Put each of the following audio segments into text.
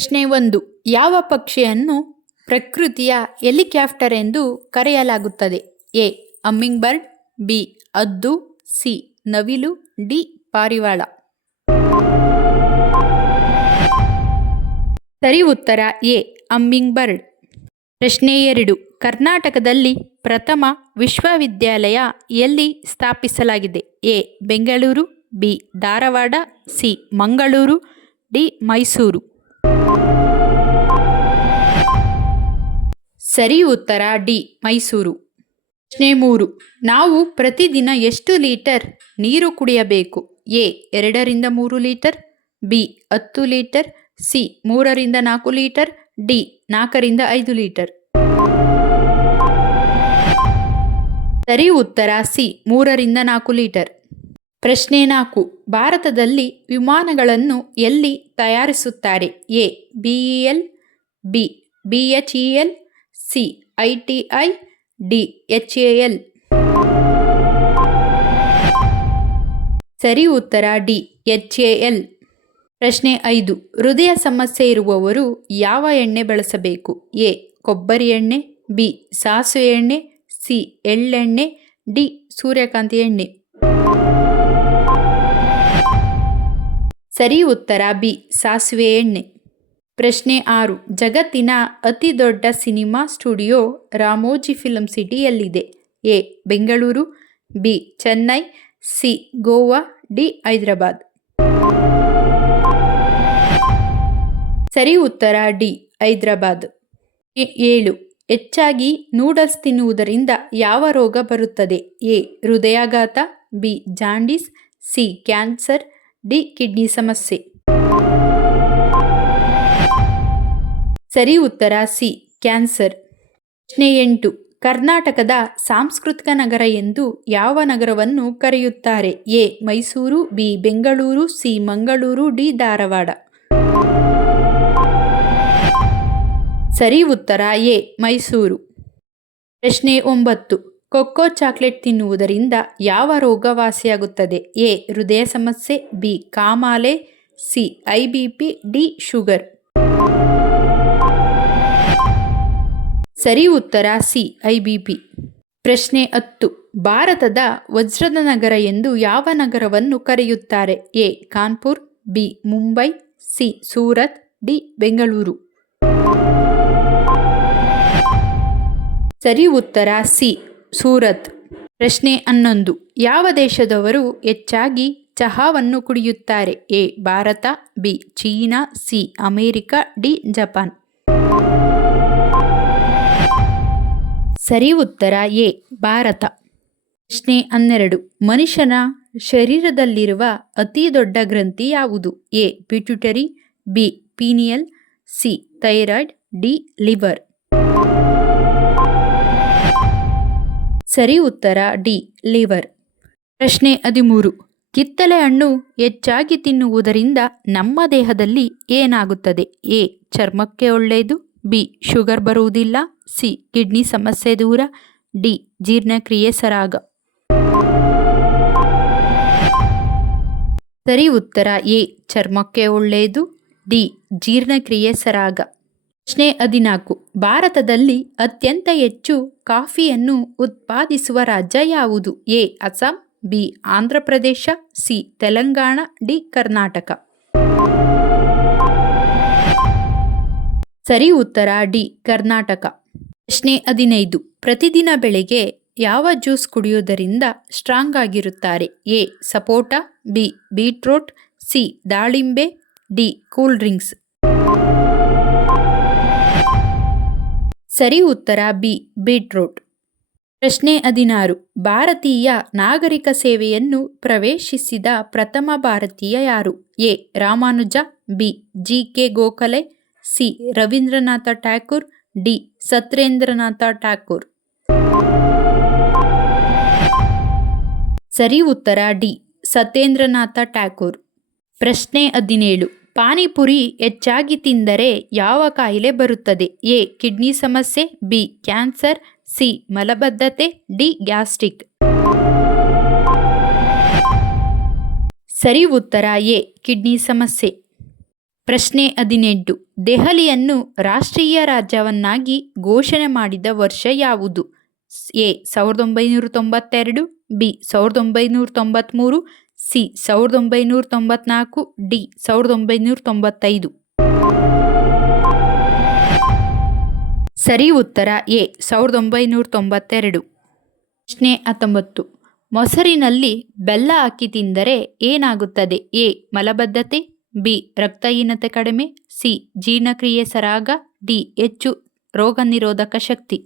ಪ್ರಶ್ನೆ 1. ಯಾವ ಪಕ್ಷಿಯನ್ನು ಪ್ರಕೃತಿಯ ಹೆಲಿಕಾಪ್ಟರ್ ಎಂದು ಕರೆಯಲಾಗುತ್ತದೆ? ಎ. Humming bird, B. ಹದ್ದು, ಸಿ. ನವಿಲು, ಡಿ. ಪಾರಿವಾಳ. ಸರಿ ಉತ್ತರ ಎ. Humming bird. ಪ್ರಶ್ನೆ 2. ಕರ್ನಾಟಕದಲ್ಲಿ ಪ್ರಥಮ ವಿಶ್ವವಿದ್ಯಾಲಯ ಎಲ್ಲಿ ಸ್ಥಾಪಿಸಲಾಗಿದೆ? A. Bengaluru, B. Dharwad, C. Mangaluru, D. Mysuru. ಸರಿ ಉತ್ತರ ಡಿ. ಮೈಸೂರು. ಪ್ರಶ್ನೆ 3. ನಾವು ಪ್ರತಿದಿನ ಎಷ್ಟು ಲೀಟರ್ ನೀರು ಕುಡಿಯಬೇಕು? ಎ. 2 ರಿಂದ 3 ಲೀಟರ್, ಬಿ. 10 litre, C. 3 ರಿಂದ 4 ಲೀಟರ್, ಡಿ. 4 ರಿಂದ 5 ಲೀಟರ್. ಸರಿ ಉತ್ತರ ಸಿ. 3 ರಿಂದ 4 ಲೀಟರ್. ಪ್ರಶ್ನೆ 4. ಭಾರತದಲ್ಲಿ ವಿಮಾನಗಳನ್ನು ಎಲ್ಲಿ ತಯಾರಿಸುತ್ತಾರೆ? A. BEL, B. BHEL, C. ITI, D. HAL. ಸರಿ ಉತ್ತರ ಡಿ. ಎಚ್ಎಎಲ್. ಪ್ರಶ್ನೆ 5. ಹೃದಯ ಸಮಸ್ಯೆ ಇರುವವರು ಯಾವ ಎಣ್ಣೆ ಬಳಸಬೇಕು? ಎ. ಕೊಬ್ಬರಿ ಎಣ್ಣೆ, ಬಿ. ಸಾಸಿವೆ ಎಣ್ಣೆ, ಸಿ. ಎಳ್ಳೆಣ್ಣೆ, ಡಿ. ಸೂರ್ಯಕಾಂತಿ ಎಣ್ಣೆ. ಸರಿ ಉತ್ತರ ಬಿ. ಸಾಸಿವೆ ಎಣ್ಣೆ. ಪ್ರಶ್ನೆ 6. ಜಗತ್ತಿನ ಅತಿ ದೊಡ್ಡ ಸಿನಿಮಾ ಸ್ಟುಡಿಯೋ ರಾಮೋಜಿ ಫಿಲ್ಮ್ ಸಿಟಿಯಲ್ಲಿದೆ? A. Bengaluru, B. Chennai, C. Goa, D. Hyderabad. ಸರಿ ಉತ್ತರ ಡಿ. ಹೈದರಾಬಾದ್. 7. ಹೆಚ್ಚಾಗಿ ನೂಡಲ್ಸ್ ತಿನ್ನುವುದರಿಂದ ಯಾವ ರೋಗ ಬರುತ್ತದೆ? ಎ. ಹೃದಯಾಘಾತ, B. Jaundice, C. Cancer, D. Kidney ಸಮಸ್ಯೆ. ಸರಿ ಉತ್ತರ ಸಿ. ಕ್ಯಾನ್ಸರ್. ಪ್ರಶ್ನೆ 8. ಕರ್ನಾಟಕದ ಸಾಂಸ್ಕೃತಿಕ ನಗರ ಎಂದು ಯಾವ ನಗರವನ್ನು ಕರೆಯುತ್ತಾರೆ? A. Mysuru, B. Bengaluru, C. Mangaluru, D. Dharwad. ಸರಿ ಉತ್ತರ ಎ. ಮೈಸೂರು. ಪ್ರಶ್ನೆ 9. ಕೊಕ್ಕೋ ಚಾಕ್ಲೇಟ್ ತಿನ್ನುವುದರಿಂದ ಯಾವ ರೋಗ ವಾಸಿಯಾಗುತ್ತದೆ? ಎ. ಹೃದಯ ಸಮಸ್ಯೆ, ಬಿ. ಕಾಮಾಲೆ, ಸಿ. ಐಬಿಪಿ, ಡಿ. ಶುಗರ್. ಸರಿ ಉತ್ತರ ಸಿ. ಐಬಿಪಿ. ಪ್ರಶ್ನೆ 10. ಭಾರತದ ವಜ್ರದ ನಗರ ಎಂದು ಯಾವ ನಗರವನ್ನು ಕರೆಯುತ್ತಾರೆ? A. Kanpur, B. Mumbai, C. Surat, D. Bengaluru. ಸರಿ ಉತ್ತರ ಸಿ. ಸೂರತ್. ಪ್ರಶ್ನೆ 11. ಯಾವ ದೇಶದವರು ಹೆಚ್ಚಾಗಿ ಚಹಾವನ್ನು ಕುಡಿಯುತ್ತಾರೆ? A. Bharat, B. China, C. America, D. Japan. ಸರಿ ಉತ್ತರ ಎ. ಭಾರತ. ಪ್ರಶ್ನೆ 12. ಮನುಷ್ಯನ ಶರೀರದಲ್ಲಿರುವ ಅತಿ ದೊಡ್ಡ ಗ್ರಂಥಿ ಯಾವುದು? A. Pituitary, B. Pineal, C. Thyroid, D. Liver. ಸರಿ ಉತ್ತರ ಡಿ. ಲಿವರ್. ಪ್ರಶ್ನೆ 13. ಕಿತ್ತಳೆ ಹಣ್ಣು ಹೆಚ್ಚಾಗಿ ತಿನ್ನುವುದರಿಂದ ನಮ್ಮ ದೇಹದಲ್ಲಿ ಏನಾಗುತ್ತದೆ? ಎ. ಚರ್ಮಕ್ಕೆ ಒಳ್ಳೆಯದು, ಬಿ. ಶುಗರ್ ಬರುವುದಿಲ್ಲ, ಸಿ. ಕಿಡ್ನಿ ಸಮಸ್ಯೆ ದೂರ, ಡಿ. ಜೀರ್ಣಕ್ರಿಯೆ ಸರಾಗ. ಸರಿ ಉತ್ತರ ಎ. ಚರ್ಮಕ್ಕೆ ಒಳ್ಳೆಯದು, ಡಿ. ಜೀರ್ಣಕ್ರಿಯೆ ಸರಾಗ. ಪ್ರಶ್ನೆ 14. ಭಾರತದಲ್ಲಿ ಅತ್ಯಂತ ಹೆಚ್ಚು ಕಾಫಿಯನ್ನು ಉತ್ಪಾದಿಸುವ ರಾಜ್ಯ ಯಾವುದು? A. Assam, B. Andhra Pradesh, C. Telangana, D. Karnataka. ಸರಿ ಉತ್ತರ ಡಿ. ಕರ್ನಾಟಕ. ಪ್ರಶ್ನೆ 15. ಪ್ರತಿದಿನ ಬೆಳಗ್ಗೆ ಯಾವ ಜ್ಯೂಸ್ ಕುಡಿಯುವುದರಿಂದ ಸ್ಟ್ರಾಂಗ್ ಆಗಿರುತ್ತಾರೆ? A. Sapota, B. Beetroot, C. ದಾಳಿಂಬೆ, ಡಿ. Cool drinks. ಸರಿ ಉತ್ತರ ಬಿ. ಬೀಟ್ರೂಟ್. ಪ್ರಶ್ನೆ 16. ಭಾರತೀಯ ನಾಗರಿಕ ಸೇವೆಯನ್ನು ಪ್ರವೇಶಿಸಿದ ಪ್ರಥಮ ಭಾರತೀಯ ಯಾರು? A. Ramanuja, B. G. K. Gokhale, C. Rabindranath Tagore, D. Satyendranath Tagore. ಸರಿ ಉತ್ತರ ಡಿ. ಸತ್ಯೇಂದ್ರನಾಥ ಟ್ಯಾಗೂರ್. ಪ್ರಶ್ನೆ 17. ಪಾನಿಪುರಿ ಹೆಚ್ಚಾಗಿ ತಿಂದರೆ ಯಾವ ಕಾಯಿಲೆ ಬರುತ್ತದೆ? ಎ. ಕಿಡ್ನಿ ಸಮಸ್ಯೆ, ಬಿ. Cancer, C. ಮಲಬದ್ಧತೆ, ಡಿ. ಗ್ಯಾಸ್ಟ್ರಿಕ್. ಸರಿ ಉತ್ತರ ಎ. ಕಿಡ್ನಿ ಸಮಸ್ಯೆ. ಪ್ರಶ್ನೆ 18. ದೆಹಲಿಯನ್ನು ರಾಷ್ಟ್ರೀಯ ರಾಜ್ಯವನ್ನಾಗಿ ಘೋಷಣೆ ಮಾಡಿದ ವರ್ಷ ಯಾವುದು? A 1992, B 1993, C 1994, D 1995. ಸರಿ ಉತ್ತರ ಎ 1992. ಪ್ರಶ್ನೆ 19. ಮೊಸರಿನಲ್ಲಿ ಬೆಲ್ಲ ಹಾಕಿ ತಿಂದರೆ ಏನಾಗುತ್ತದೆ? ಎ ಮಲಬದ್ಧತೆ, ಬಿ ರಕ್ತಹೀನತೆ ಕಡಿಮೆ, ಸಿ ಜೀರ್ಣಕ್ರಿಯೆ ಸರಾಗ, ಡಿ ಹೆಚ್ಚು ರೋಗ ನಿರೋಧಕ ಶಕ್ತಿ.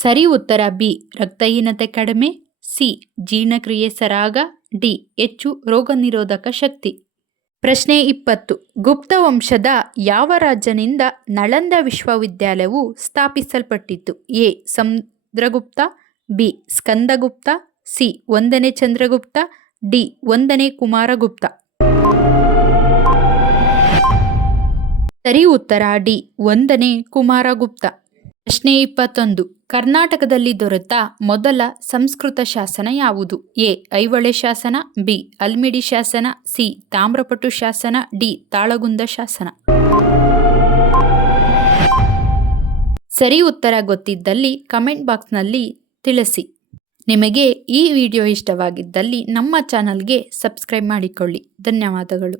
ಸರಿ ಉತ್ತರ ಬಿ ರಕ್ತಹೀನತೆ ಕಡಿಮೆ, ಸಿ ಜೀರ್ಣಕ್ರಿಯೆ ಸರಾಗ, ಡಿ ಹೆಚ್ಚು ರೋಗ ನಿರೋಧಕ ಶಕ್ತಿ. ಪ್ರಶ್ನೆ 20. ಗುಪ್ತ ವಂಶದ ಯಾವ ರಾಜನಿಂದ ನಳಂದ ವಿಶ್ವವಿದ್ಯಾಲಯವು ಸ್ಥಾಪಿಸಲ್ಪಟ್ಟಿತು? A Samudragupta, B Skandagupta, C 1ನೇ ಚಂದ್ರಗುಪ್ತ, ಡಿ 1ನೇ ಕುಮಾರಗುಪ್ತ. ಸರಿ ಉತ್ತರ ಡಿ 1ನೇ ಕುಮಾರಗುಪ್ತ. ಪ್ರಶ್ನೆ 21. ಕರ್ನಾಟಕದಲ್ಲಿ ದೊರೆತ ಮೊದಲ ಸಂಸ್ಕೃತ ಶಾಸನ ಯಾವುದು? ಎ ಐಹೊಳೆ ಶಾಸನ, ಬಿ ಹಲ್ಮಿಡಿ ಶಾಸನ, ಸಿ ತಾಮ್ರಪಟು ಶಾಸನ, ಡಿ ತಾಳಗುಂದ ಶಾಸನ. ಸರಿ ಉತ್ತರ ಗೊತ್ತಿದ್ದಲ್ಲಿ ಕಮೆಂಟ್ ಬಾಕ್ಸ್ನಲ್ಲಿ ತಿಳಿಸಿ. ನಿಮಗೆ ಈ ವಿಡಿಯೋ ಇಷ್ಟವಾಗಿದ್ದಲ್ಲಿ ನಮ್ಮ ಚಾನಲ್ಗೆ ಸಬ್ಸ್ಕ್ರೈಬ್ ಮಾಡಿಕೊಳ್ಳಿ. ಧನ್ಯವಾದಗಳು.